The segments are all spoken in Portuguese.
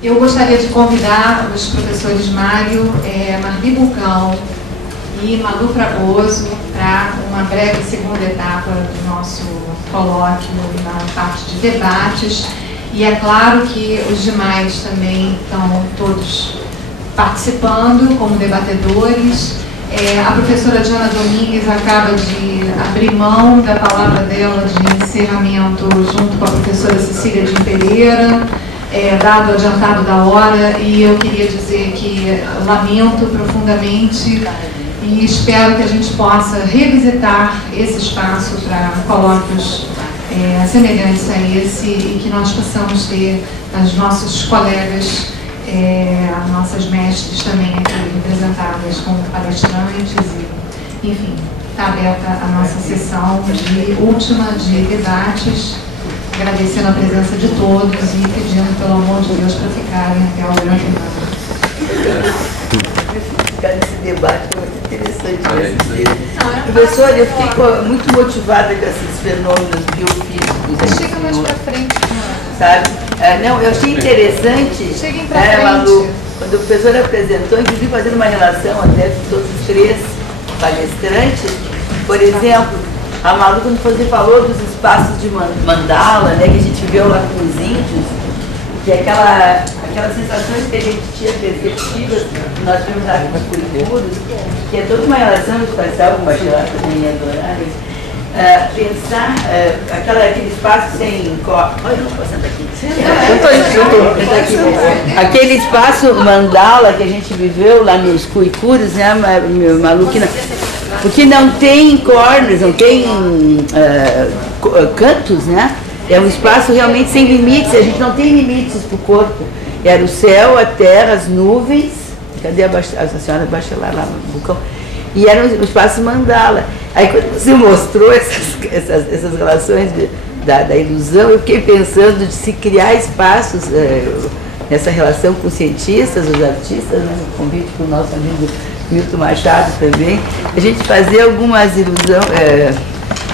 Eu gostaria de convidar os professores Mário Marli Bucão e Malu Fragoso para uma breve segunda etapa do nosso colóquio na parte de debates. E é claro que os demais também estão todos participando como debatedores. A professora Diana Domingues acaba de abrir mão da palavra dela de encerramento junto com a professora Cecília de Pereira, dado o adiantado da hora, e eu queria dizer que lamento profundamente e espero que a gente possa revisitar esse espaço para colóquios semelhantes a esse e que nós possamos ter as nossos colegas, nossas mestres também aqui representadas como palestrantes, e, enfim, está aberta a nossa sessão última de debates, agradecendo a presença de todos e pedindo, pelo amor de Deus, para ficarem até o grande final. Ficar nesse debate foi muito interessante. Professora, eu fiquei muito motivada com esses fenômenos biofísicos. Chega mais para frente, sabe? Não, eu achei interessante, Malu, quando o professor apresentou, inclusive fazendo uma relação até com todos os três palestrantes. Por exemplo, a Malu, quando você falou dos espaços de mandala, né, que a gente viveu lá com os índios, que é aquelas sensações que a gente tinha perceptivas, que nós vimos lá com os curicuros, que é toda uma relação espacial, com o Bachelard também ia adorar, pensar aquele espaço sem corpo. Olha, eu não posso sentar aqui. Aquele espaço mandala que a gente viveu lá nos Cuicuros, né, Malu, porque não tem corners, não tem cantos, né? É um espaço realmente sem limites, a gente não tem limites para o corpo. Era o céu, a terra, as nuvens. Cadê a senhora Bachelard lá no Bucão? E era um espaço mandala. Aí quando você mostrou essas relações da ilusão, eu fiquei pensando de se criar espaços nessa relação com os cientistas, os artistas, né, no convite para o nosso amigo Milton Machado também, a gente fazer algumas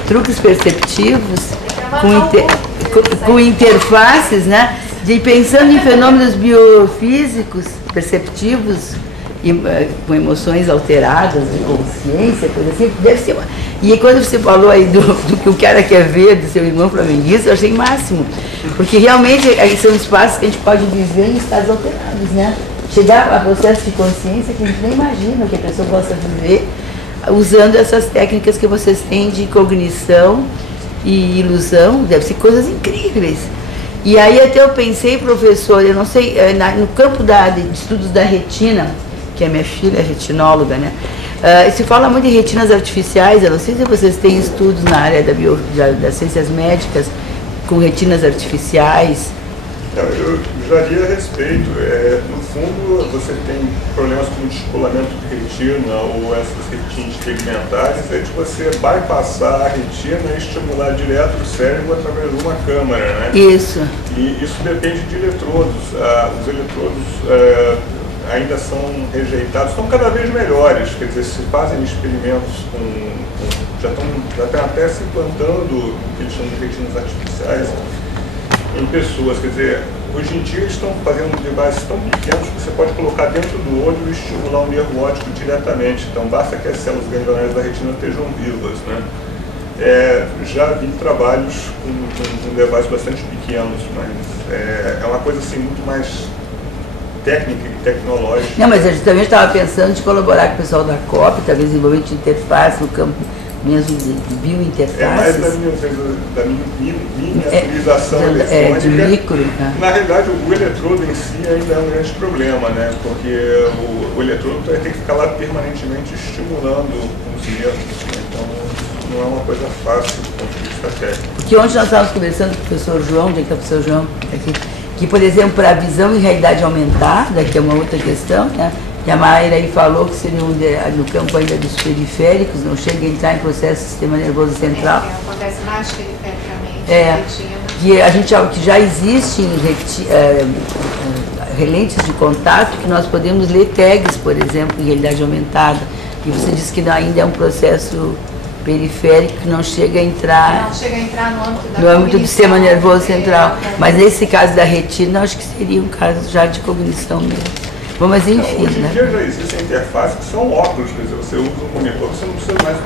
truques perceptivos com interfaces, né, pensando em fenômenos biofísicos, perceptivos, com emoções alteradas, de consciência, coisa assim, deve ser uma... E quando você falou aí do que o cara quer ver, do seu irmão flamenguista, eu achei máximo, porque realmente são espaços que a gente pode viver em estados alterados, né? Chegar a processo de consciência que a gente nem imagina que a pessoa possa viver, usando essas técnicas que vocês têm de cognição e ilusão, deve ser coisas incríveis. E aí até eu pensei, professor, eu não sei, no campo de estudos da retina, que a minha filha é retinóloga, né? Se fala muito em retinas artificiais, eu não sei se vocês têm estudos na área das ciências médicas com retinas artificiais. Eu já li a respeito. No fundo, você tem problemas como descolamento de retina ou essas retinas pigmentares, é de você bypassar a retina e estimular direto o cérebro através de uma câmara, né? Isso. E isso depende de eletrodos. Os eletrodos ainda são rejeitados, estão cada vez melhores, quer dizer, se fazem experimentos já estão até se implantando o que eles chamam de retinas artificiais em pessoas, quer dizer, hoje em dia eles estão fazendo devices tão pequenos que você pode colocar dentro do olho e estimular o nervo óptico diretamente, então basta que as células ganglionares da retina estejam vivas, né? Já vi trabalhos com devices bastante pequenos, mas é uma coisa assim muito mais técnica e tecnológica. Não, mas a gente também estava pensando de colaborar com o pessoal da COP, talvez desenvolvimento de interface no campo mesmo de biointerfaces. Da miniaturização eletrônica. De micro. Na realidade, o eletrodo em si ainda é um grande problema, né? Porque o eletrodo tem que ficar lá permanentemente estimulando os nervos, né? Então não é uma coisa fácil do ponto de vista técnico. Porque ontem nós estávamos conversando com o professor João, onde é que está o professor João? Aqui. Que, por exemplo, para a visão em realidade aumentada, que é uma outra questão, né? E a Mayra aí falou que seria no campo ainda dos periféricos, não chega a entrar em processo do sistema nervoso central. Acontece mais perifericamente. Que já existem lentes de contato que nós podemos ler tags, por exemplo, em realidade aumentada. E você disse que ainda é um processo periférico que não chega a entrar, Não chega a entrar no âmbito da no âmbito do sistema nervoso central. É, Mas nesse caso da retina, acho que seria um caso já de cognição mesmo. Bom, mas enfim, hoje em né? dia já existem interfaces que são óculos, quer dizer, você usa um monitor, você não precisa mais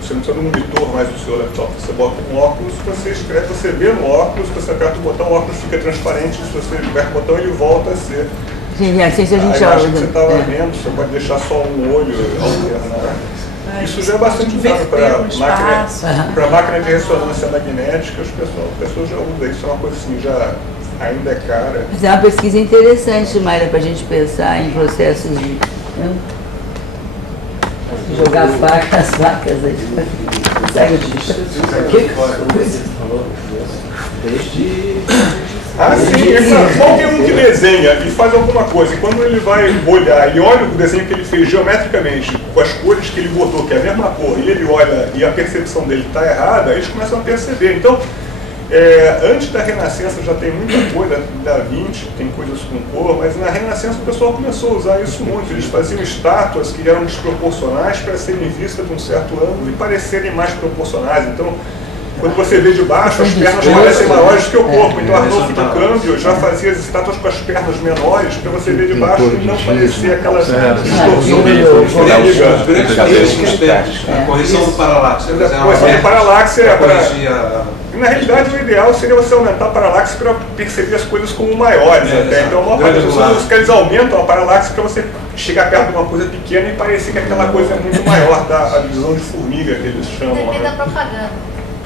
você não precisa do monitor mais do seu laptop, você bota um óculos, você escreve, você vê no óculos, você aperta o botão, o óculos fica transparente, se você aperta o botão ele volta a ser. Sim, assim a gente a já imagem que você estava usa. vendo, você pode deixar só um olho alternar. Isso já é bastante usado para máquina de ressonância magnética, as pessoas já usam, isso é uma coisa assim, já ainda é cara. Mas é uma pesquisa interessante, Mayra, para a gente pensar em processos de jogar as facas aí. Ah, sim, qualquer um que desenha e faz alguma coisa, e quando ele vai olhar e olha o desenho que ele fez geometricamente, com as cores que ele botou, que é a mesma cor, e ele olha e a percepção dele está errada, eles começam a perceber. Então, antes da Renascença já tem muita coisa, da Vinci tem coisas com cor, mas na Renascença o pessoal começou a usar isso muito. Eles faziam estátuas que eram desproporcionais para serem vistas de um certo ângulo e parecerem mais proporcionais. Então, quando você vê de baixo, as pernas parecem maiores que o corpo. Então, Arnolfo do Câmbio já fazia as estátuas com as pernas menores para você ver de baixo e não parecer aquela distorção Os grandes cabelos técnicos, a correção do paralaxe. A correção do paralaxe é para... Na realidade, o ideal seria você aumentar a paralaxe para perceber as coisas como maiores até. Então, a maior parte das pessoas, eles aumentam a paralaxe para você chegar perto de uma coisa pequena e parecer que aquela coisa é muito maior, a visão de formiga que eles chamam. Depende da propaganda.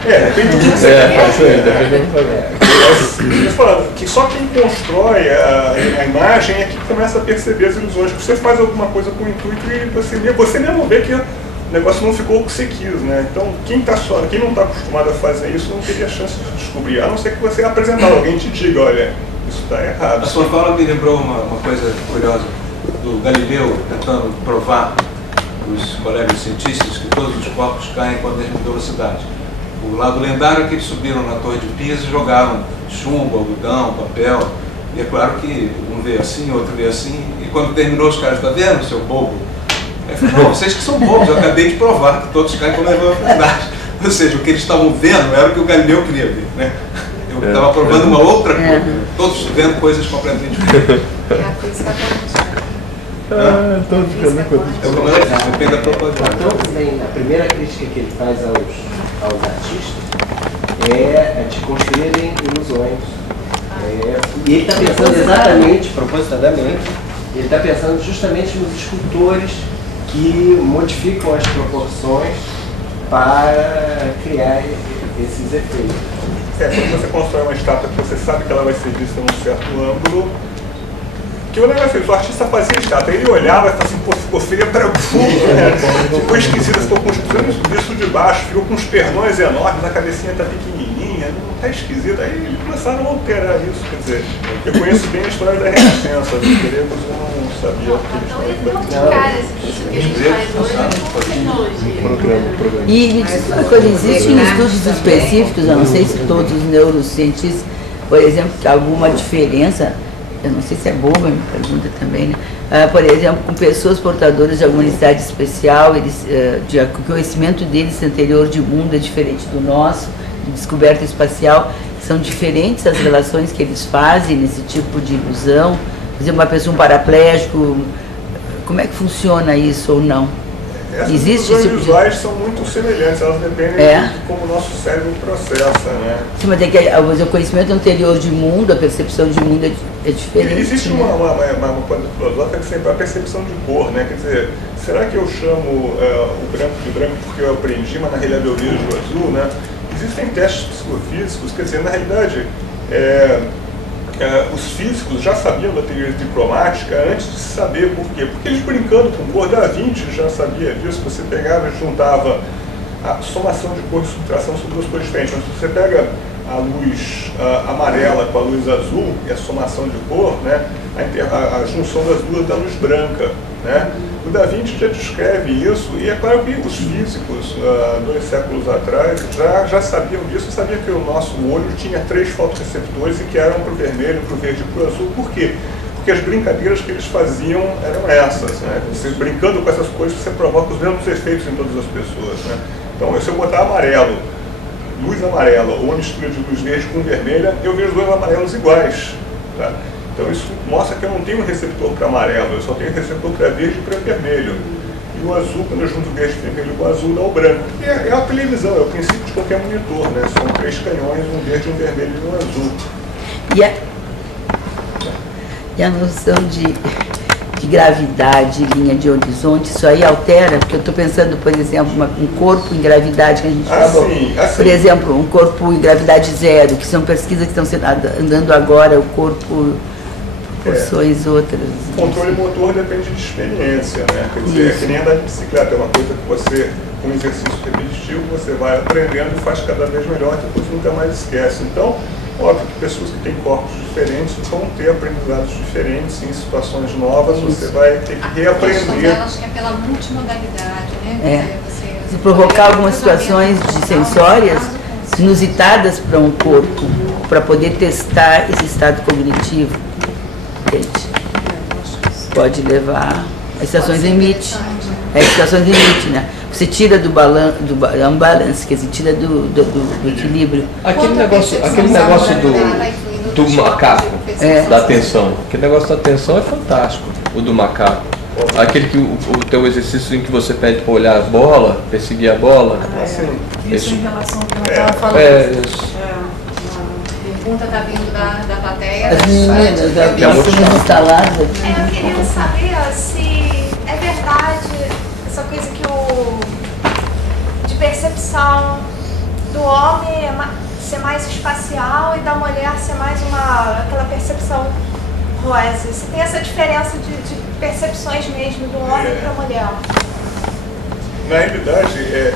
Depende do que você quer. Falando que só quem constrói a imagem é que começa a perceber as ilusões. Que você faz alguma coisa com o intuito e você mesmo vê que o negócio não ficou o que você quis, né? Então, quem não está acostumado a fazer isso não teria chance de descobrir, a não ser que você apresentar, alguém te diga, olha, isso está errado. A sua fala me lembrou uma coisa curiosa do Galileu tentando provar os colegas cientistas que todos os corpos caem com a mesma velocidade. O lado lendário é que eles subiram na Torre de Pisa e jogaram chumbo, algodão, papel, e é claro que um vê assim, outro vê assim, e quando terminou os caras, está vendo, seu bobo? Aí falou, não, vocês que são bobos, eu acabei de provar que todos caem com a mesma velocidade. Ou seja, o que eles estavam vendo era o que o Galileu queria ver, né? Eu estava provando uma outra coisa, todos vendo coisas completamente diferentes. Todos vendo coisas diferentes. Depende da propaganda. Então, a primeira crítica que ele faz aos artistas é de construírem ilusões. E ele está pensando exatamente, propositadamente, ele está pensando justamente nos escultores que modificam as proporções para criar esses efeitos. Quando você constrói uma estátua que você sabe que ela vai ser vista num certo ângulo, que o negócio é, o artista fazia estátua, ele olhava e falava assim, pô, ficou feia para fundo, né? Ficou esquisita, ficou com isso de baixo, ficou com os pernões enormes, a cabecinha está pequenininha, não está esquisita. Aí começaram a alterar isso, quer dizer, eu conheço bem a história da Renascença, dos gregos eu não sabia Isso que a gente faz hoje com tecnologia. E me diz uma coisa, existem estudos específicos, eu não sei se todos os neurocientistas, por exemplo, que alguma diferença, eu não sei se é boba, me pergunta também, né? Por exemplo, com pessoas portadoras de alguma necessidade especial, o conhecimento deles anterior de mundo é diferente do nosso, de descoberta espacial, são diferentes as relações que eles fazem nesse tipo de ilusão. Por exemplo, uma pessoa, um paraplégico, como é que funciona isso ou não? Essas Existe ilusões tipo visuais são muito semelhantes, elas dependem de como o nosso cérebro processa, né? Sim, mas o conhecimento anterior de mundo, a percepção de mundo é diferente. Existe né? uma coisa filosófica que sempre é a percepção de cor, né? Quer dizer, será que eu chamo o branco de branco porque eu aprendi, mas na realidade eu vejo o azul, né? Existem testes psicofísicos, quer dizer, na realidade, os físicos já sabiam da teoria tricromática antes de saber por quê. Porque eles brincando com cor, Da Vinci já sabia disso, você pegava e juntava a somação de cor e subtração sobre duas cores diferentes. Mas se você pega a luz amarela com a luz azul, e a somação de cor, né, a junção das duas da luz branca, né? O Da Vinci já descreve isso, e é claro que os físicos, 2 séculos atrás, já sabiam disso, sabiam que o nosso olho tinha 3 fotorreceptores e que eram para o vermelho, para o verde e para o azul. Por quê? porque as brincadeiras que eles faziam eram essas, né? Você brincando com essas coisas, você provoca os mesmos efeitos em todas as pessoas, né? Então, se eu botar amarelo, luz amarela ou uma mistura de luz verde com vermelha, eu vejo dois amarelos iguais, tá? Então isso mostra que eu não tenho um receptor para amarelo, eu só tenho receptor para verde e para vermelho. E o azul, quando eu junto o verde, vermelho com o azul, dá o branco. E é a televisão, é o princípio de qualquer monitor, né? São 3 canhões, um verde, um vermelho e um azul. E a noção de gravidade, linha de horizonte, isso aí altera? Porque eu estou pensando, por exemplo, um corpo em gravidade que a gente falou. Por exemplo, um corpo em gravidade zero, que são pesquisas que estão sendo andando agora, o corpo, proporções outras. O controle motor depende de experiência, né? Quer dizer, é que nem andar de bicicleta, é uma coisa que você, com exercício repetitivo, você vai aprendendo e faz cada vez melhor, depois nunca mais esquece. Então, óbvio que pessoas que têm corpos diferentes vão ter aprendizados diferentes em situações novas, você vai ter que reaprender. A questão delas é pela multimodalidade, né? Se provocar algumas situações de sensórias inusitadas para um corpo, para poder testar esse estado cognitivo, pode levar a situações limite. Situações limite, né? Você tira do balance, quer dizer, tira do equilíbrio. Aquele negócio do macaco, da atenção. Aquele negócio da atenção é fantástico, o do macaco. Aquele que o teu exercício em que você pede para olhar a bola, perseguir a bola. Isso em relação ao que eu estava falando. A pergunta está vindo da plateia. As meninas, as instaladas aqui. Eu queria saber se é verdade essa coisa que de percepção do homem ser mais espacial e da mulher ser mais aquela percepção rosa. Se tem essa diferença de percepções mesmo do homem para a mulher. Na realidade,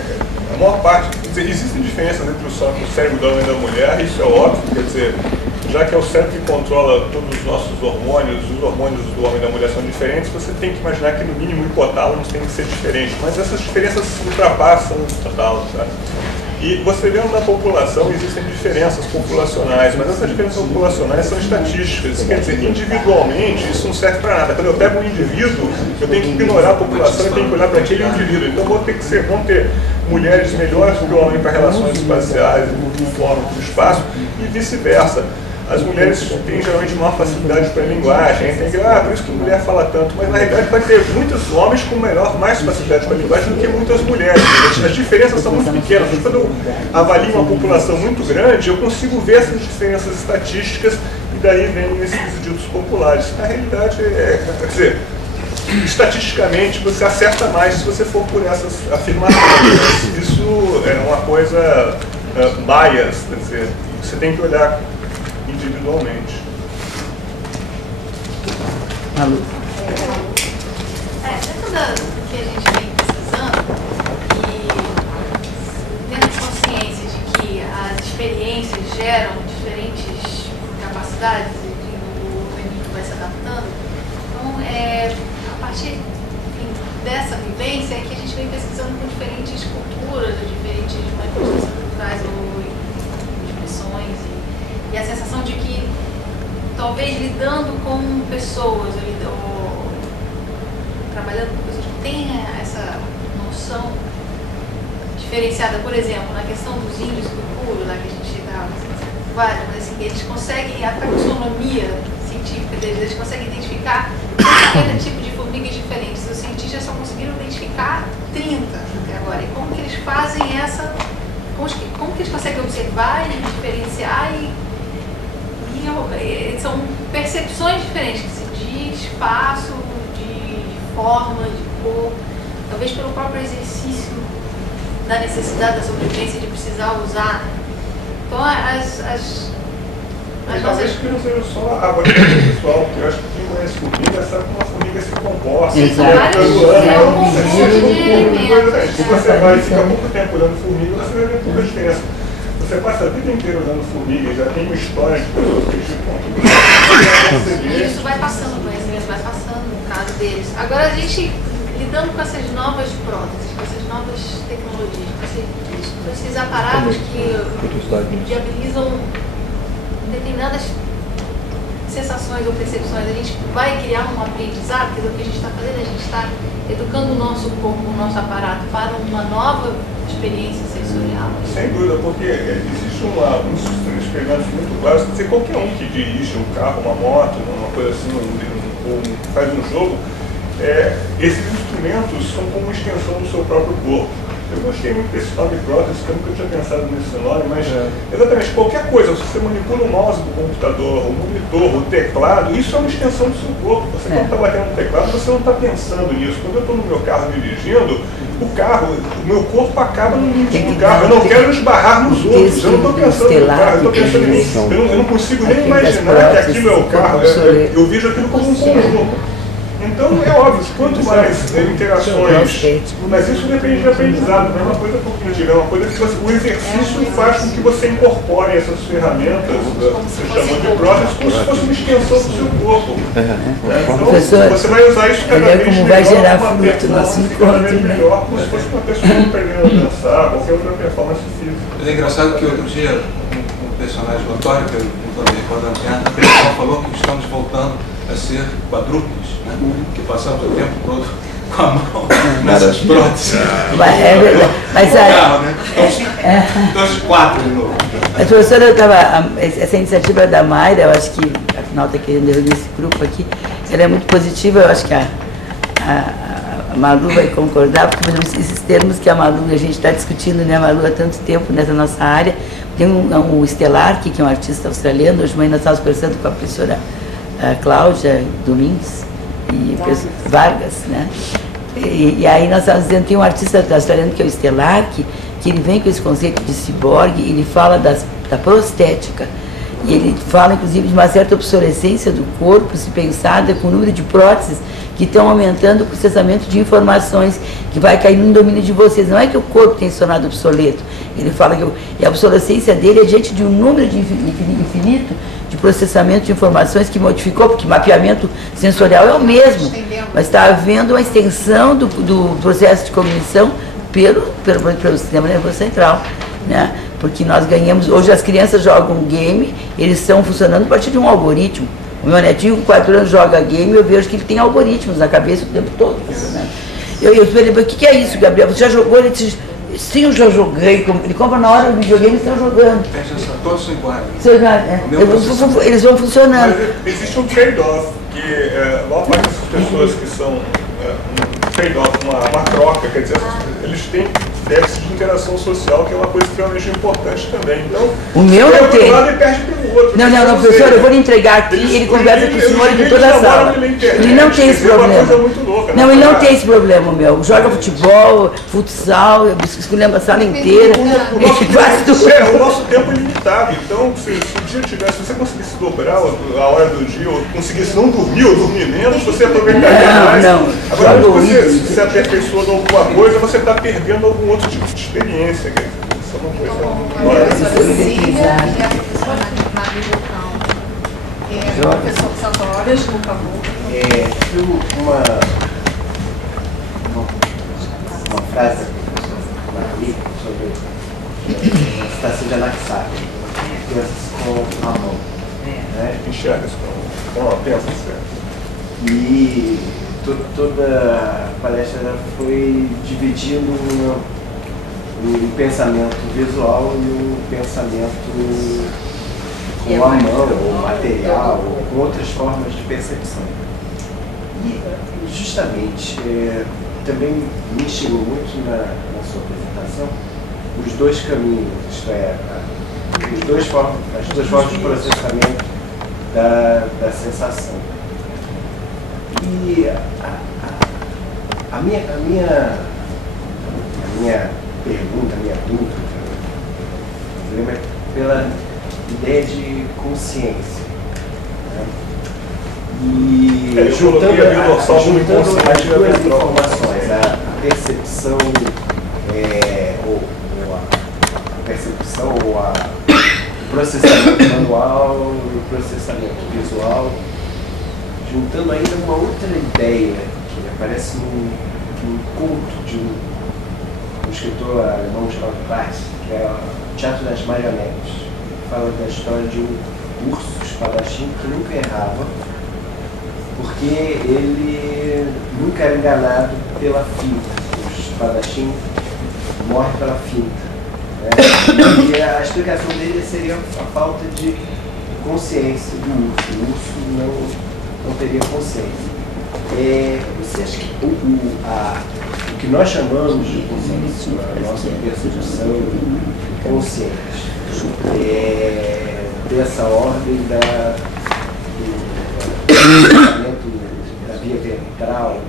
a maior parte, quer dizer, existem diferenças entre o cérebro do homem e da mulher, isso é óbvio, quer dizer, já que é o cérebro que controla todos os nossos hormônios, os hormônios do homem e da mulher são diferentes, você tem que imaginar que no mínimo o hipotálamo tem que ser diferente, mas essas diferenças se ultrapassam o hipotálamo, sabe? E você vê na população existem diferenças populacionais, mas essas diferenças populacionais são estatísticas, quer dizer, individualmente isso não serve para nada. Quando eu pego um indivíduo, eu tenho que ignorar a população e tenho que olhar para aquele indivíduo. Então vão ter mulheres melhores do que o homem para relações espaciais, no fórum do espaço e vice-versa. As mulheres têm geralmente maior facilidade para a linguagem, por isso que a mulher fala tanto, mas na realidade vai ter muitos homens com mais facilidade para a linguagem do que muitas mulheres. As diferenças são muito pequenas. Quando eu avalio uma população muito grande, eu consigo ver essas diferenças estatísticas e daí vem esses ditos populares. Na realidade, quer dizer, estatisticamente você acerta mais se você for por essas afirmações. Isso é uma coisa bias, quer dizer, você tem que olhar individualmente. Malu. Dentro do que a gente vem precisando e tendo consciência de que as experiências geram diferentes capacidades e o organismo vai se adaptando, então a partir dessa vivência é que a gente vem pesquisando com diferentes culturas, diferentes manifestações culturais ou expressões e a sensação de que talvez lidando com pessoas ou trabalhando com pessoas que têm essa noção diferenciada, por exemplo, na questão dos índios Kukuru, lá que a gente estava vários, mas assim, eles conseguem, a taxonomia científica deles, eles conseguem identificar cada tipo de formigas diferentes. Os cientistas só conseguiram identificar 30 até agora. E como que eles fazem como que eles conseguem observar e diferenciar são percepções diferentes de espaço, de forma, de cor, talvez pelo próprio exercício da necessidade da sobrevivência de precisar usar. Então Talvez que não seja só a avaliação pessoal, porque eu acho que quem conhece formiga sabe como a formiga se comporta. Se você vai ficar pouco tempo olhando formiga, você vai ver pouca diferença. Você passa a vida inteira olhando formiga, já tem uma história de pessoas que te contam. Isso vai passando, o conhecimento vai passando no caso deles. Agora a gente, lidando com essas novas próteses, com essas novas tecnologias, com esses aparatos que viabilizam determinadas sensações ou percepções, a gente vai criar um aprendizado, quer dizer, o que a gente está fazendo, a gente está educando o nosso corpo, o nosso aparato para uma nova experiência sensorial. Sem dúvida, porque existe um experimento muito clássico, quer dizer, qualquer um que dirige um carro, uma moto, uma coisa assim, ou faz um jogo, esses instrumentos são como uma extensão do seu próprio corpo. Eu gostei muito desse nome prótese, que eu nunca tinha pensado nesse nome, mas exatamente qualquer coisa, se você manipula o mouse do computador, o monitor, o teclado, isso é uma extensão do seu corpo. Você quando está batendo no teclado, você não está pensando nisso. Quando eu estou no meu carro dirigindo, o meu corpo acaba no limite do carro. Eu não quero esbarrar nos outros, eu não estou pensando no carro, eu estou pensando em mim. Eu não consigo nem imaginar que aquilo é o carro, eu vejo aquilo como um conjunto. Então, é óbvio, quanto mais interações, mas isso depende de aprendizado, não é uma coisa cognitiva, é uma coisa que o exercício faz com que você incorpore essas ferramentas, que você chama de prótese, como se fosse uma extensão do seu corpo. Então, você vai usar isso cada vez melhor, vai gerar uma fruto nosso encontro, melhor, como se fosse uma pessoa aprendendo a dançar, qualquer outra performance física. É engraçado que outro dia, um personagem notório, que eu não estou me recordando quem é, o pessoal falou que estamos voltando a ser quadrúpedes, né? Que passamos o tempo todo com a mão nessas próteses. É verdade. Mas carro, né? Então, os quatro de novo. A professora, essa iniciativa da Mayra, eu acho que, afinal está querendo reunir esse grupo aqui, ela é muito positiva, eu acho que a Malu vai concordar, porque, por exemplo, esses termos que a Malu e a gente está discutindo, né, Malu, há tanto tempo nessa nossa área, tem um Stellar, que é um artista australiano, hoje nós estávamos conversando com a professora Cláudia Domingues e Vargas, né? E aí nós estamos dizendo que tem um artista australiano que é o Stellar, que ele vem com esse conceito de ciborgue, ele fala da prostética, e ele fala inclusive de uma certa obsolescência do corpo, se pensada com o número de próteses que estão aumentando o processamento de informações que vai cair no domínio de vocês. Não é que o corpo tem se tornado obsoleto, ele fala que a obsolescência dele é diante de um número de infinito de processamento de informações que modificou, porque mapeamento sensorial é o mesmo, mas está havendo uma extensão do processo de cognição pelo sistema nervoso central, né? Porque nós ganhamos, hoje as crianças jogam game, eles estão funcionando a partir de um algoritmo. O meu netinho com 4 anos joga game, eu vejo que ele tem algoritmos na cabeça o tempo todo. Né? Eu falei, o que é isso, Gabriel? Você já jogou? Ele disse, sim, eu já joguei. Ele compra na hora do videogame e estão jogando. Todos são iguais. Eles vão funcionando. Mas existe um trade-off, que a maior parte dessas pessoas que são um trade-off, uma troca, quer dizer, eles têm déficit de interação social, que é uma coisa extremamente importante também. Então, o meu não tem. Lado e perde pelo outro. Não, professor, eu vou lhe entregar aqui, ele conversa com o senhor de toda a sala. Ele não tem esse problema. Não, ele não tem esse problema, meu. Joga futebol, futsal, escolhemos a sala inteira. O nosso tempo é limitado, então se o dia tivesse, se você conseguisse dobrar a hora do dia, ou conseguisse não dormir ou dormir menos, você aproveitaria mais. Agora, se você aperfeiçoa alguma coisa, você está perdendo algum outro tipo de experiência. Isso é uma coisa. Professora Cília e a professora Maria Vulcão. Professor Santoras, por favor. Uma frase da Maria sobre a citação de Anaxágoras, pensa com a mão. Enxerga-se com a pensa certo. E toda a palestra foi dividindo um pensamento visual e um pensamento com a mão, ou material, ou com outras formas de percepção. E justamente, também me instigou muito na sua apresentação os dois caminhos, isto é, as duas formas de processamento da sensação. E a minha pergunta, a minha dúvida, é pela ideia de consciência. Né? E juntando as duas informações, a percepção ou o processamento manual e o processamento visual, juntando ainda uma outra ideia que aparece num conto de um escritor alemão chamado Kleist, que é o Teatro das Marionetes. Fala da história de um urso espadachim que nunca errava, porque ele nunca era enganado pela finta. O espadachim morre pela finta. E a explicação dele seria a falta de consciência do urso. O urso não teria consciência. Você acha que o que nós chamamos de consciência, a nossa percepção consciente, dessa ordem da via ventral,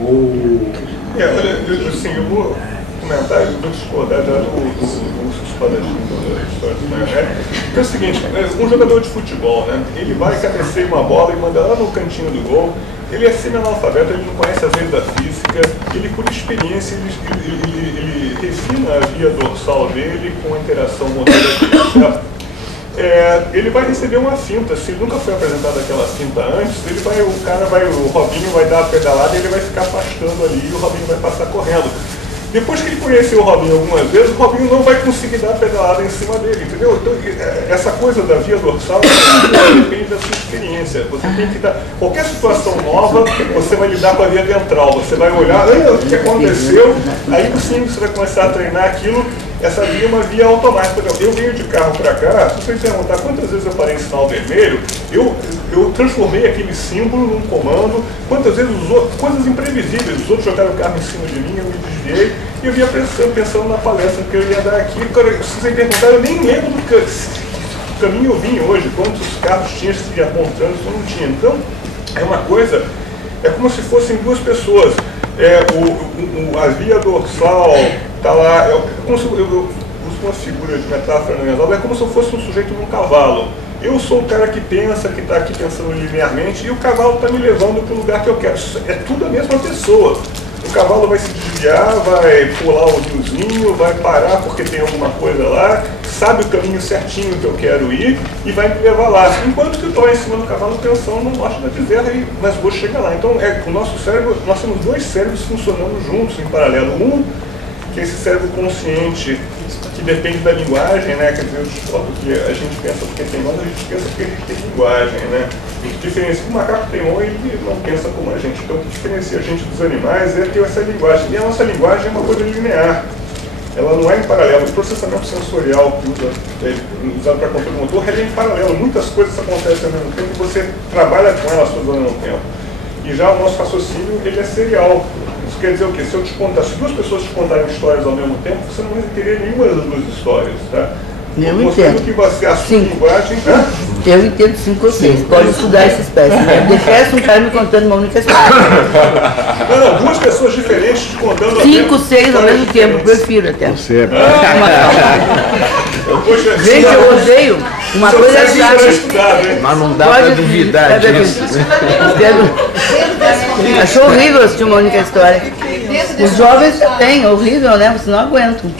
ou... olha, assim, eu vou comentar, eu vou discordar já do urso espadachim da história do Maionese. É o seguinte, um jogador de futebol, né, ele vai cabecear uma bola e manda lá no cantinho do gol. Ele é semi-analfabeto, ele não conhece as leis da física, ele, por experiência, ele refina a via dorsal dele com a interação motora dele, certo? Ele vai receber uma finta. Se nunca foi apresentada aquela finta antes, o Robinho vai dar a pedalada e ele vai ficar afastando ali e o Robinho vai passar correndo. Depois que ele conheceu o Robinho algumas vezes, o Robinho não vai conseguir dar a pedalada em cima dele, entendeu? Então, essa coisa da via dorsal depende da sua experiência. Você tem que dar... Qualquer situação nova, você vai lidar com a via ventral. Você vai olhar, o que aconteceu, aí sim você vai começar a treinar aquilo. Essa via é uma via automática. Eu venho de carro para cá, se você me perguntar quantas vezes eu parei em sinal vermelho, eu transformei aquele símbolo num comando. Quantas vezes coisas imprevisíveis, os outros jogaram o carro em cima de mim, eu me desviei, e eu vinha pensando na palestra que eu ia dar aqui. Se você me perguntar, eu nem lembro do caminho eu vim hoje, quantos carros tinha, se ia apontando, se não tinha. Então, é uma coisa, é como se fossem duas pessoas. A via dorsal está lá, como se, eu uso uma figura de metáfora na minha obra, é como se eu fosse um sujeito num cavalo. Eu sou o cara que pensa, que está aqui pensando linearmente, e o cavalo está me levando para o lugar que eu quero. É tudo a mesma pessoa. O cavalo vai se desviar, vai pular o riozinho, vai parar porque tem alguma coisa lá, sabe o caminho certinho que eu quero ir e vai me levar lá. Enquanto que eu estou em cima do cavalo pensando no norte da bezerra, mas vou chegar lá. Então, o nosso cérebro, nós temos dois cérebros funcionando juntos, em paralelo. Um, que é esse cérebro consciente, que depende da linguagem, né? Quer dizer, eu discordo que a gente pensa porque tem voz, a gente pensa porque a gente tem linguagem, né? O que diferencia o macaco tem mão, ele não pensa como a gente. Então, o que diferencia a gente dos animais é ter essa linguagem. E a nossa linguagem é uma coisa linear. Ela não é em paralelo. O processamento sensorial que é usado para controle motor é em paralelo. Muitas coisas acontecem ao mesmo tempo e você trabalha com elas todas ao mesmo tempo. E já o nosso raciocínio, ele é serial. Isso quer dizer o quê? Se eu te contar, se duas pessoas te contarem histórias ao mesmo tempo, você não vai entender nenhuma das duas histórias, tá? Eu entendo. Que você, a sua linguagem, tá? Eu entendo 5 ou 6. Pode estudar essa espécie. Detesta um cara me contando uma única história. Não, duas pessoas diferentes te contando... 5, 6 ao mesmo tempo, eu prefiro até. Você Gente, eu odeio. Uma coisa é chata. Mas não dá para duvidar disso. Achou horrível assistir uma única história. Os jovens têm, horrível, né? Você não aguentam.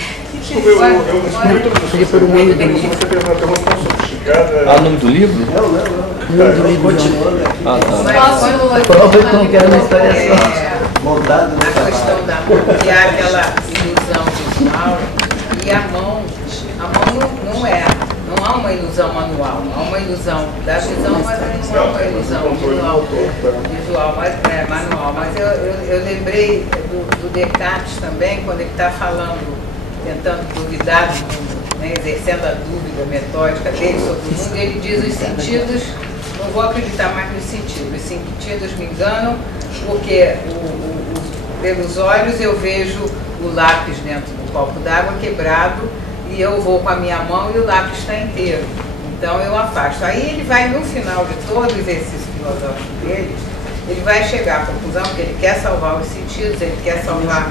Eu por um meio dele. Você fez uma pergunta tão sofisticada. O nome do livro? Não. O nome do livro Continuando aqui. Prova que era uma história só. Montado no A questão cavalo. da mão, que há aquela ilusão visual, e a mão não há uma ilusão manual, há uma ilusão da visão, mas não há uma ilusão visual, mas manual. Mas eu lembrei do Descartes também, quando ele está falando, tentando duvidar do mundo, né, exercendo a dúvida metódica dele sobre o mundo, ele diz os sentidos, não vou acreditar mais nos sentidos, os sentidos me enganam, porque pelos olhos eu vejo o lápis dentro do copo d'água quebrado e eu vou com a minha mão e o lápis está inteiro. Então eu afasto. Aí ele vai, no final de todo o exercício filosófico dele, ele vai chegar à conclusão que ele quer salvar os sentidos, ele quer salvar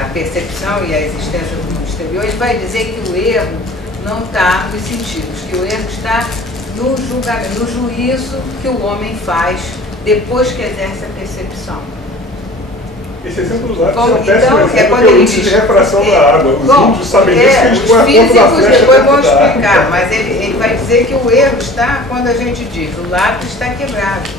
a percepção e a existência do mundo exterior. Ele vai dizer que o erro não está nos sentidos, que o erro está no julgamento, no juízo que o homem faz depois que exerce a percepção. Esse exemplo do lápis Como, é um péssimo então, exemplo, quando porque ele o índice diz, de refração da água. Os índios sabem disso, que eles põem a ponta da físicos flecha depois vão dentro da água. explicar, mas ele vai dizer que o erro está quando a gente diz o lápis está quebrado.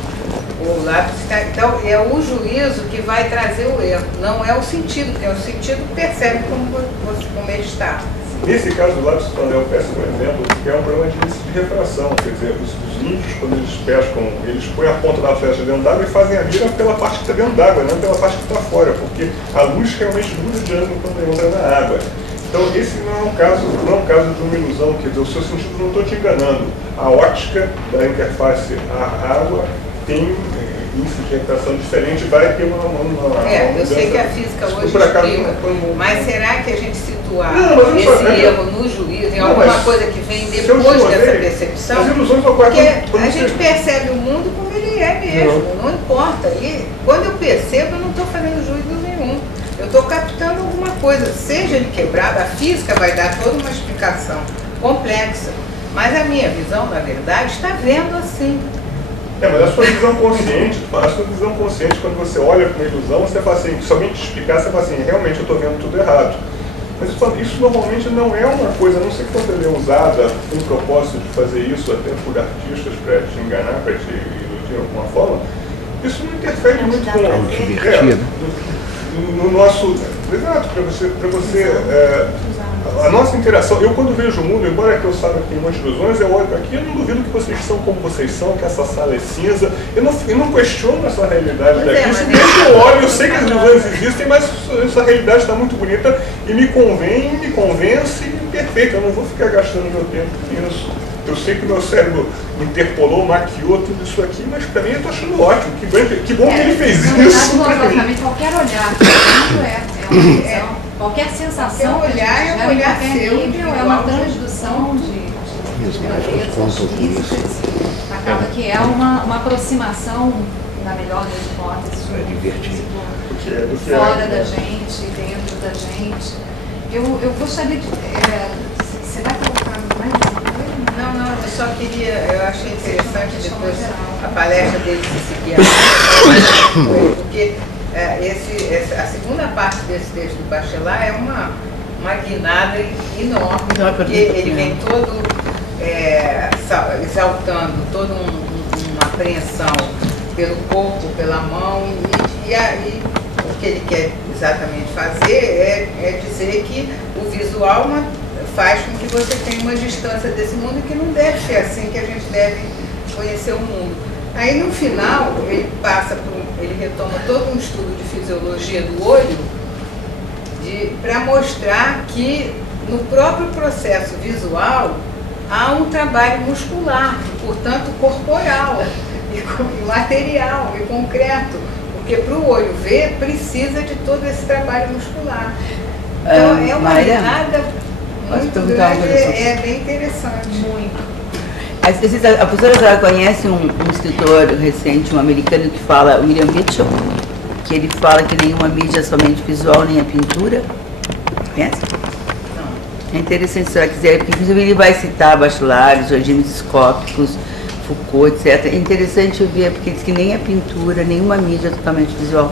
O lápis está, então é o juízo que vai trazer o erro, não é o sentido, porque o sentido percebe como ele está. Nesse caso do lápis tonel, péssimo exemplo, que é um problema de índice de refração, quer dizer, os índios, quando eles pescam, eles põem a ponta da flecha dentro d'água e fazem a mira pela parte que está dentro d'água, não pela parte que está fora, porque a luz realmente muda de ângulo quando entra na água. Então, esse não é um caso de uma ilusão, quer dizer, o seu sentido, não estou te enganando. A ótica da interface à água tem índice de refração diferente, vai ter uma eu sei que a física hoje explica, mas será que a gente situar esse erro no juízo, em alguma coisa que vem depois dessa percepção? Porque a gente percebe o mundo como ele é mesmo, não importa. E quando eu percebo, eu não estou fazendo juízo nenhum. Eu estou captando alguma coisa, seja ele quebrado, a física vai dar toda uma explicação complexa, mas a minha visão, na verdade, está vendo assim. Mas a sua visão consciente, quando você olha para uma ilusão, você fala assim, se alguém te explicar, você fala assim, realmente eu estou vendo tudo errado. Mas isso normalmente não é uma coisa, a não ser que quando ela é usada com o propósito de fazer isso até por artistas para te enganar, para te iludir de alguma forma, isso não interfere muito no nosso... Exato, para você a nossa interação, eu quando vejo o mundo, embora que eu saiba que tem um monte de ilusões, eu olho para aqui, eu não duvido que vocês são como vocês são, que essa sala é cinza, eu não questiono essa realidade daqui, simplesmente eu olho, eu sei que as ilusões existem, mas essa realidade está muito bonita e me convence e perfeita, eu não vou ficar gastando meu tempo nisso. Eu sei que o meu cérebro interpolou, maquiou tudo isso aqui, mas para mim eu estou achando ótimo, que bom que ele fez isso. Qualquer olhar, é uma visão. Qualquer sensação, olhar é um olhar seu, é uma transdução de belezas físicas. Acaba que é uma aproximação, na melhor das hipóteses, fora da gente, dentro da gente. Eu gostaria de... você vai colocar mais uma coisa? Não, eu só queria... Eu achei interessante depois a palestra dele se seguir porque... a segunda parte desse texto do Bachelard é uma guinada enorme, porque ele vem todo exaltando toda uma apreensão pelo corpo, pela mão, e o que ele quer exatamente fazer é dizer que o visual faz com que você tenha uma distância desse mundo e que não deve ser assim que a gente deve conhecer o mundo. Aí no final ele retoma todo um estudo de fisiologia do olho para mostrar que no próprio processo visual há um trabalho muscular, portanto corporal, e material, e concreto, porque para o olho ver precisa de todo esse trabalho muscular. Então é uma nada muito grande, é bem interessante. Muito. A professora conhece um escritor recente, um americano que fala, William Mitchell, que ele fala que nenhuma mídia é somente visual, nem a pintura. Conhece? Não. É interessante se ela quiser, porque inclusive ele vai citar Bachelard, os regimes escópicos, Foucault, etc. É interessante ver, porque diz que nem a pintura, nenhuma mídia é totalmente visual.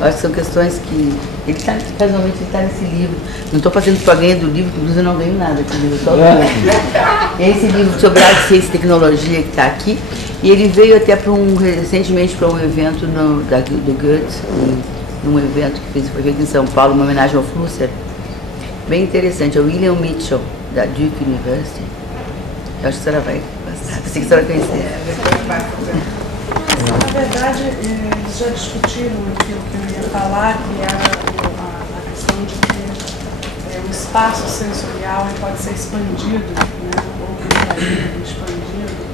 Eu acho que são questões que... casualmente ele está nesse livro. Não estou fazendo propaganda do livro, inclusive eu não ganho nada com o livro. Esse livro sobre arte, ciência e tecnologia que está aqui. E ele veio até recentemente para um evento do Goethe, num evento que foi feito em São Paulo, uma homenagem ao Flusser. Bem interessante, é o William Mitchell, da Duke University. Eu acho que a senhora vai gostar, pensei que a senhora conhecer. Na verdade, eles já discutiram aquilo que eu ia falar, que era a questão de que o espaço sensorial pode ser expandido, né, ou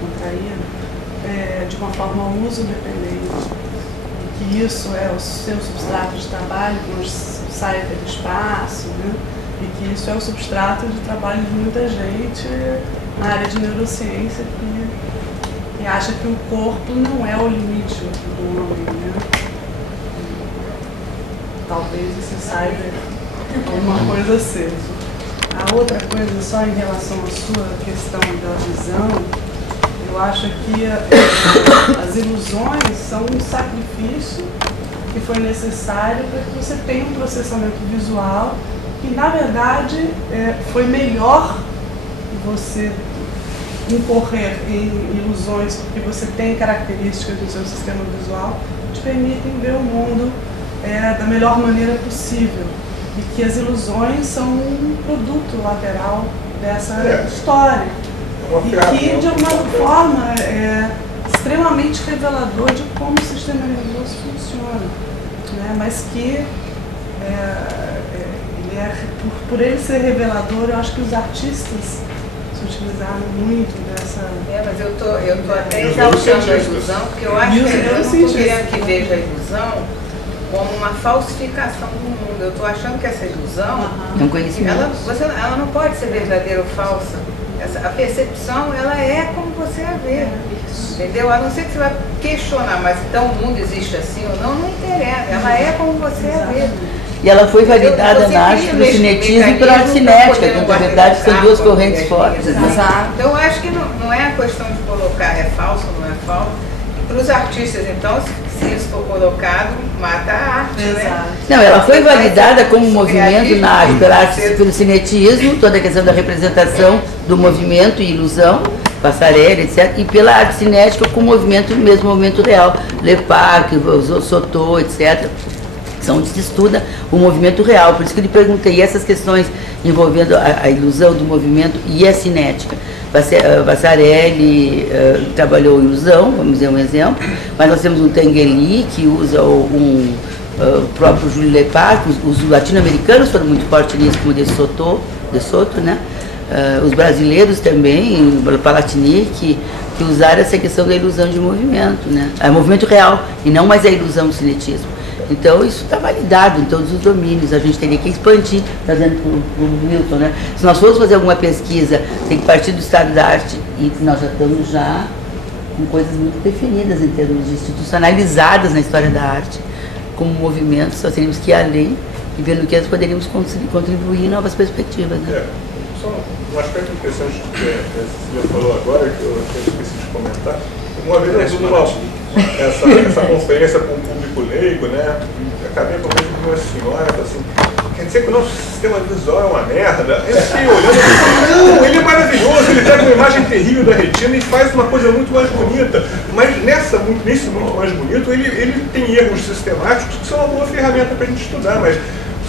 contraído, de uma forma uso dependente. E que isso é o seu substrato de trabalho, que sai pelo espaço, né, e que isso é o substrato de trabalho de muita gente na área de neurociência que acha que o corpo não é o limite do homem, né? Talvez isso saiba alguma coisa seja. A outra coisa, só em relação à sua questão da visão, eu acho que as ilusões são um sacrifício que foi necessário para que você tenha um processamento visual que, na verdade, foi melhor você incorrer em ilusões porque você tem características do seu sistema visual que te permitem ver o mundo da melhor maneira possível. e que as ilusões são um produto lateral dessa história. E que, de alguma forma, é extremamente revelador de como o sistema religioso funciona, né? Mas que, por ele ser revelador, eu acho que os artistas se utilizaram muito dessa... mas eu tô até exaltando a ilusão, porque eu acho que eu não estou querendo que veja a ilusão como uma falsificação do mundo. Eu estou achando que essa ilusão, ela não pode ser verdadeira ou falsa. A percepção, ela é como você a vê, entendeu? A não ser que você vai questionar, mas então o mundo existe assim ou não, não interessa. Ela é como você a vê. E ela foi validada na arte pelo cinetismo e pela arte cinética, que na verdade são duas correntes fortes. Exato. Então eu acho que não é a questão de colocar é falso ou não é falso. Para os artistas, então, se isso for colocado, mata a arte, né? Não, ela foi validada como movimento na arte, pelo cinetismo, toda a questão da representação do movimento e ilusão, Passarelli, etc. E pela arte cinética com o movimento, mesmo movimento real, Leparc, Sotô, etc. São onde se estuda o movimento real. Por isso que eu lhe perguntei essas questões envolvendo a ilusão do movimento e a cinética. Passarelli trabalhou ilusão, vamos dizer um exemplo, mas nós temos um Tinguely que usa o próprio Júlio Leparc, os latino-americanos foram muito fortes nisso, como de Soto, né? Os brasileiros também, Palatini, que usaram essa questão da ilusão de movimento, né? É movimento real e não mais a ilusão do cinetismo. Então, isso está validado em todos os domínios, a gente teria que expandir, trazendo para o Milton, né? Se nós formos fazer alguma pesquisa, tem que partir do estado da arte, e nós já estamos com coisas muito definidas em termos de institucionalizadas na história da arte, como movimento, só teríamos que ir além e ver no que nós poderíamos contribuir em novas perspectivas, né? Só um aspecto interessante que a Cecília falou agora, que eu esqueci de comentar. Uma vez eu vi essa conferência com o público leigo, né? Acabei conversando com uma senhora, assim, quer dizer que o nosso sistema visual é uma merda? Eu fiquei olhando, não, ele é maravilhoso, ele pega uma imagem terrível da retina e faz uma coisa muito mais bonita. Mas nesse muito mais bonito, ele tem erros sistemáticos que são uma boa ferramenta para a gente estudar, mas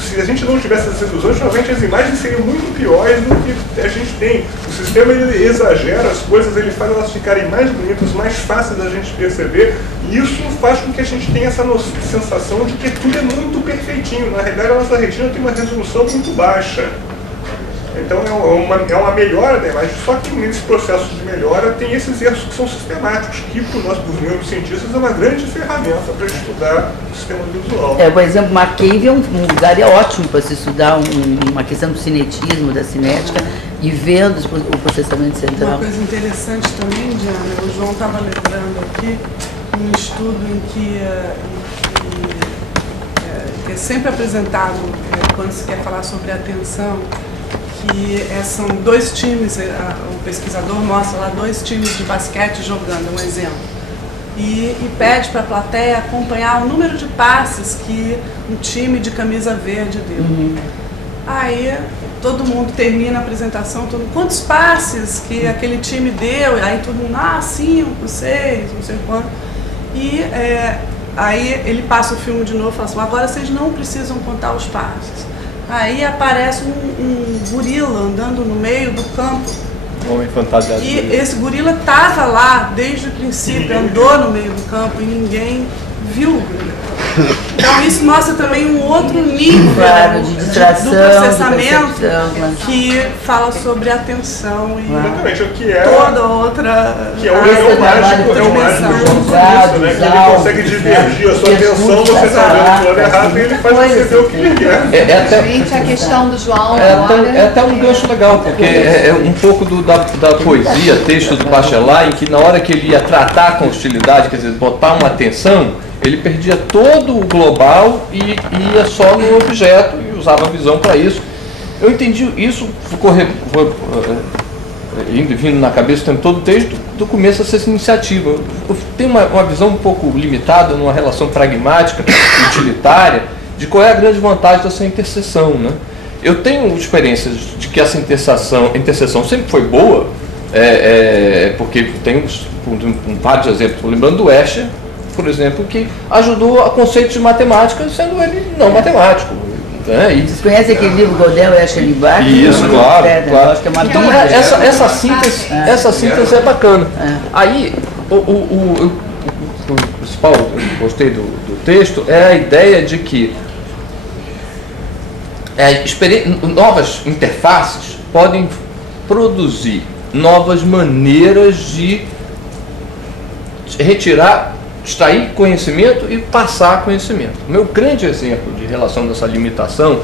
se a gente não tivesse essas ilusões, realmente as imagens seriam muito piores do que a gente tem. O sistema ele exagera as coisas, ele faz elas ficarem mais bonitas, mais fáceis da gente perceber, e isso faz com que a gente tenha essa sensação de que tudo é muito perfeitinho. Na realidade, a nossa retina tem uma resolução muito baixa. Então é uma melhora da imagem, só que nesse processo de melhora tem esses erros que são sistemáticos, que para os neurocientistas é uma grande ferramenta para estudar o sistema visual. Por exemplo, McCabe é um lugar ótimo para se estudar uma questão do cinetismo, da cinética, e vendo o processamento central. Uma coisa interessante também, Diana, o João estava lembrando aqui, um estudo em que é sempre apresentado, quando se quer falar sobre atenção, que são dois times, o pesquisador mostra lá dois times de basquete jogando, um exemplo, e pede para a plateia acompanhar o número de passes que um time de camisa verde deu. Aí todo mundo termina a apresentação, quantos passes que aquele time deu, aí todo mundo, 5, 6, não sei quanto, e aí ele passa o filme de novo e fala assim, agora vocês não precisam contar os passes. Aí aparece um gorila andando no meio do campo. Homem fantasiado. E esse gorila estava lá desde o princípio, andou no meio do campo e ninguém viu o gorila. Então isso mostra também um outro nível de distração, do processamento que fala sobre atenção e toda outra... Que é o mágico do né? Que ele consegue divergir a sua atenção, você está vendo o lado errado e ele faz você ver o que ele quer. Gente, a questão do João é até um gancho legal, porque é um pouco da poesia, texto do Bachelard, em que na hora que ele ia tratar com hostilidade, quer dizer, botar uma atenção, ele perdia todo o global e ia só no objeto e usava a visão para isso. Eu entendi isso, ficou indo e vindo na cabeça o tempo todo, desde o começo dessa iniciativa. Eu tenho uma visão um pouco limitada, numa relação pragmática, utilitária, de qual é a grande vantagem dessa interseção, né? Eu tenho experiências de que essa interseção sempre foi boa, porque tem vários exemplos, estou lembrando do Escher, por exemplo, que ajudou a conceitos de matemática, sendo ele não matemático. E vocês conhecem aquele livro Godel e a Xelibar? Isso, claro, claro. Acho que é uma então, essa síntese é bacana. Aí, o principal, eu gostei do texto, é a ideia de que novas interfaces podem produzir novas maneiras de extrair conhecimento e passar conhecimento. O meu grande exemplo de relação dessa limitação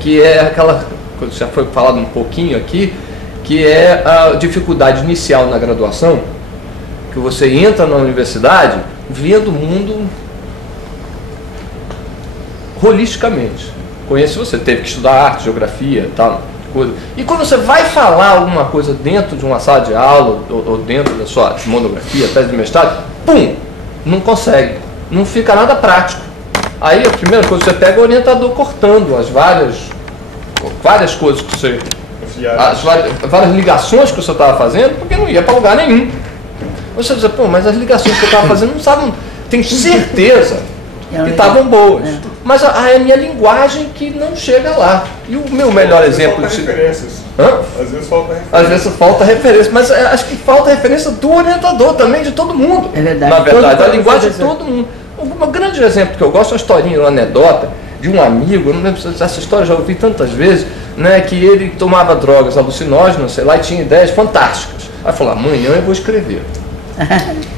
que é aquela coisa que já foi falado um pouquinho aqui, que é a dificuldade inicial na graduação, que você entra na universidade vendo o mundo holisticamente. Você teve que estudar arte, geografia, tal coisa. E quando você vai falar alguma coisa dentro de uma sala de aula ou dentro da sua monografia, tese de mestrado, pum, não consegue, não fica nada prático. Aí a primeira coisa que você pega é o orientador cortando as várias coisas que você, várias ligações que você estava fazendo, porque não ia para lugar nenhum. Você diz, pô, mas as ligações que eu estava fazendo não estavam, tenho certeza que estavam boas. Mas é a minha linguagem que não chega lá. E o meu melhor exemplo... Falta referências. Às vezes falta referência. Às vezes falta referência, mas acho que falta referência do orientador também, de todo mundo. É verdade. Na verdade, a linguagem de todo mundo. Um grande exemplo que eu gosto é uma historinha, uma anedota de um amigo, eu não lembro, essa história eu já ouvi tantas vezes, né, que ele tomava drogas alucinógenas, sei lá, e tinha ideias fantásticas. Aí falou, amanhã eu vou escrever.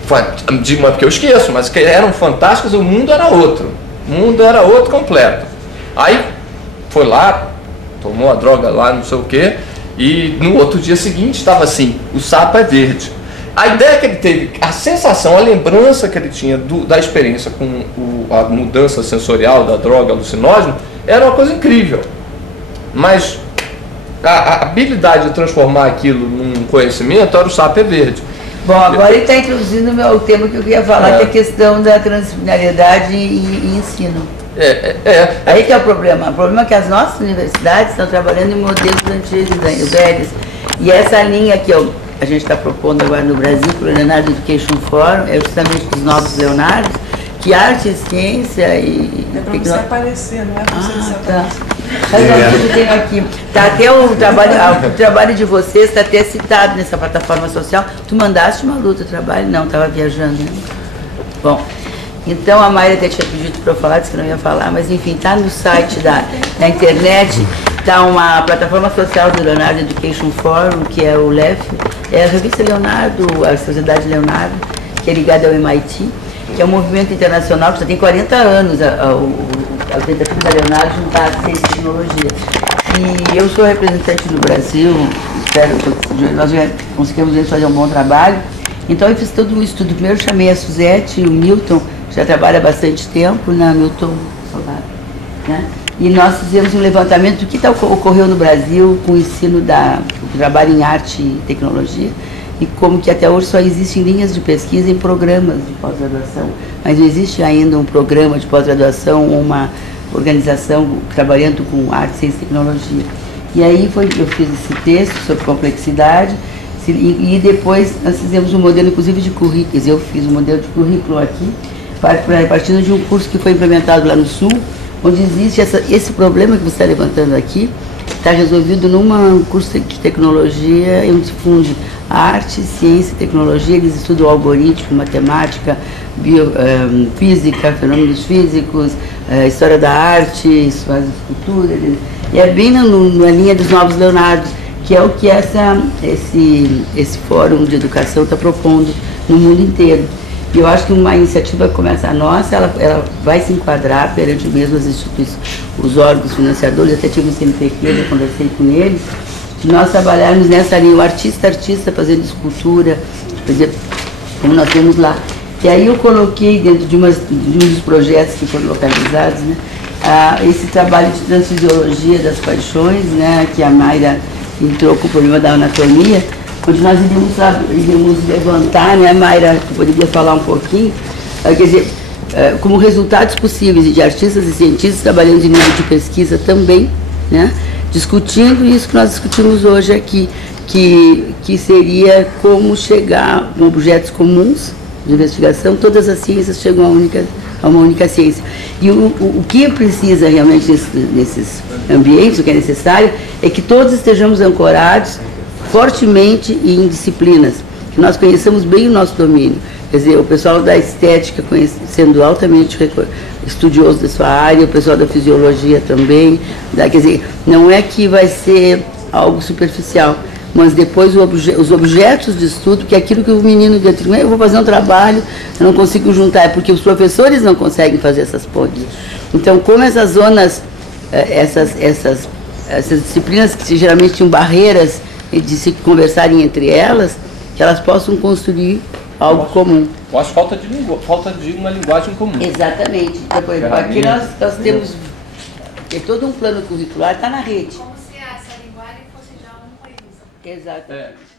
Porque eu esqueço, mas que eram fantásticas, o mundo era outro. O mundo era outro completo. Aí foi lá, tomou a droga lá, não sei o quê, e no outro dia seguinte estava assim, o sapo é verde. A ideia que ele teve, a sensação, a lembrança que ele tinha da experiência com a mudança sensorial da droga alucinógena era uma coisa incrível. Mas a habilidade de transformar aquilo num conhecimento era o sapo é verde. Bom, agora ele está introduzindo o tema que eu queria falar, que é a questão da transdisciplinaridade e ensino. Aí que é o problema. O problema é que as nossas universidades estão trabalhando em modelos antigos, velhos. E essa linha que a gente está propondo agora no Brasil, para o Leonardo Education Forum, é justamente dos novos Leonardos, que arte e ciência e... É para você aparecer, não é para você desaparecer. Eu tenho aqui. Tá até o trabalho de vocês está até citado nessa plataforma social. Tu mandaste, Malu, o trabalho? Não, estava viajando, né? Bom, então a Mayra até tinha pedido para eu falar, disse que não ia falar, mas enfim, está no site da internet, está uma plataforma social do Leonardo Education Forum, que é o LEF, é a revista Leonardo, a Sociedade Leonardo, que é ligada ao MIT, que é um movimento internacional que já tem 40 anos, a tentativa da Leonardo juntar a ciência e tecnologia. E eu sou representante do Brasil, espero que nós conseguimos fazer um bom trabalho. Então eu fiz todo um estudo. Primeiro chamei a Suzette e o Milton, já trabalha há bastante tempo na Milton Solar, né? E nós fizemos um levantamento do que ocorreu no Brasil com o ensino do trabalho em arte e tecnologia, e como que até hoje só existem linhas de pesquisa em programas de pós-graduação, mas não existe ainda um programa de pós-graduação, uma organização trabalhando com arte, ciência e tecnologia. E aí eu fiz esse texto sobre complexidade, e depois nós fizemos um modelo, inclusive, de currículos. Eu fiz um modelo de currículo aqui, partindo de um curso que foi implementado lá no Sul, onde existe esse problema que você está levantando aqui, está resolvido num curso de tecnologia, onde se funde arte, ciência e tecnologia. Eles estudam algoritmo, matemática, física, fenômenos físicos, história da arte, escultura, e é bem na linha dos novos Leonardos, que é o que esse fórum de educação está propondo no mundo inteiro. E eu acho que uma iniciativa como essa nossa, ela vai se enquadrar perante mesmo as instituições, os órgãos financiadores. Até tive um CNPq, eu conversei com eles, de nós trabalharmos nessa linha, o artista fazendo escultura, por exemplo, como nós temos lá. E aí eu coloquei dentro de um dos projetos que foram localizados, né, esse trabalho de transfisiologia das paixões, né, que a Mayra entrou com o problema da anatomia, onde nós iríamos levantar, né, Mayra, poderia falar um pouquinho, quer dizer, como resultados possíveis de artistas e cientistas trabalhando em linha de pesquisa também, né, discutindo isso que nós discutimos hoje aqui, que seria como chegar com objetos comuns de investigação. Todas as ciências chegam a a uma única ciência. E o que precisa realmente nesses ambientes, o que é necessário, é que todos estejamos ancorados fortemente em disciplinas, que nós conheçamos bem o nosso domínio. Quer dizer, o pessoal da estética sendo altamente estudioso da sua área, o pessoal da fisiologia também. Quer dizer, não é que vai ser algo superficial, mas depois os objetos de estudo, que é aquilo que o menino diz, eu vou fazer um trabalho, eu não consigo juntar, é porque os professores não conseguem fazer essas pontes. Então, como essas zonas, essas disciplinas que geralmente tinham barreiras de se conversarem entre elas, que elas possam construir algo comum. Eu acho falta de uma linguagem comum. Exatamente. Depois, aqui nós temos todo um plano curricular, está na rede. Como se essa linguagem fosse já um país. Exatamente.